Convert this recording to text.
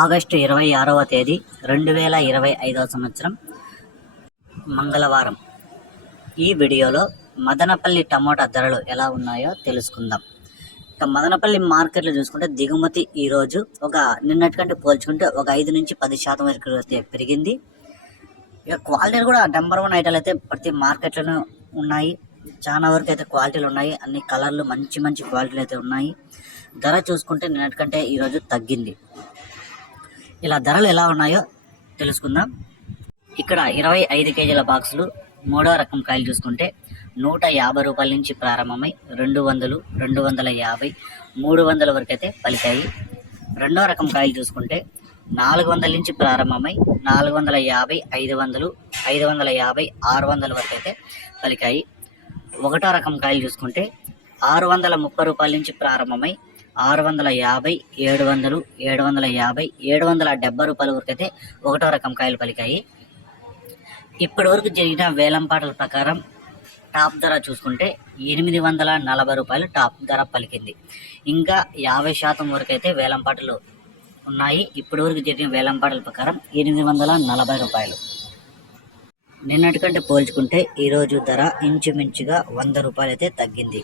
August 26వ తేదీ 2025వ సంవత్సరం మంగళవారం. ఈ వీడియోలో మదనపల్లి టమోటా ధరలు ఎలా ఉన్నాయో తెలుసుకుందాం. ఇక మదనపల్లి మార్కెట్లో చూసుకుంటే దిగుమతి ఈరోజు నిన్నటికంటే పోల్చుకుంటే 5 నుంచి 10% వరకు అయితే పెరిగింది. ఇక క్వాలిటీలు కూడా నెంబర్ 1 ఐటాలు అయితే ప్రతి మార్కెట్లోనూ ఉన్నాయి. చాలా వరకు అయితే క్వాలిటీలు ఉన్నాయి. అన్ని కలర్లు మంచి క్వాలిటీలు అయితే ఉన్నాయి. ధర చూసుకుంటే నిన్నటికంటే ఈరోజు తగ్గింది. ఇలా ధరలు ఎలా ఉన్నాయో తెలుసుకుందాం. ఇక్కడ 25 కేజీల బాక్సులు 3వ రకం కాయలు చూసుకుంటే 150 రూపాయల నుంచి ప్రారంభమై 200, 250, 300 వరకు అయితే పలికాయి. 2వ రకం కాయలు చూసుకుంటే 400 నుంచి ప్రారంభమై 450, 500, 550, 600 వరకు అయితే పలికాయి. 1వ రకం కాయలు చూసుకుంటే 630 రూపాయల నుంచి ప్రారంభమై 650, 700, 750, 770 రూపాయల వరకు అయితే 1వ రకం కాయలు పలికాయి. ఇప్పటి వరకు జరిగిన వేలంపాటల ప్రకారం టాప్ ధర చూసుకుంటే 840 రూపాయలు టాప్ ధర పలికింది. ఇంకా 50% వరకు అయితే వేలంపాటలు ఉన్నాయి. ఇప్పటి వరకు జరిగిన వేలంపాటల ప్రకారం 840 రూపాయలు. నిన్నటికంటే పోల్చుకుంటే ఈరోజు ధర ఇంచుమించుగా 100 రూపాయలు అయితే తగ్గింది.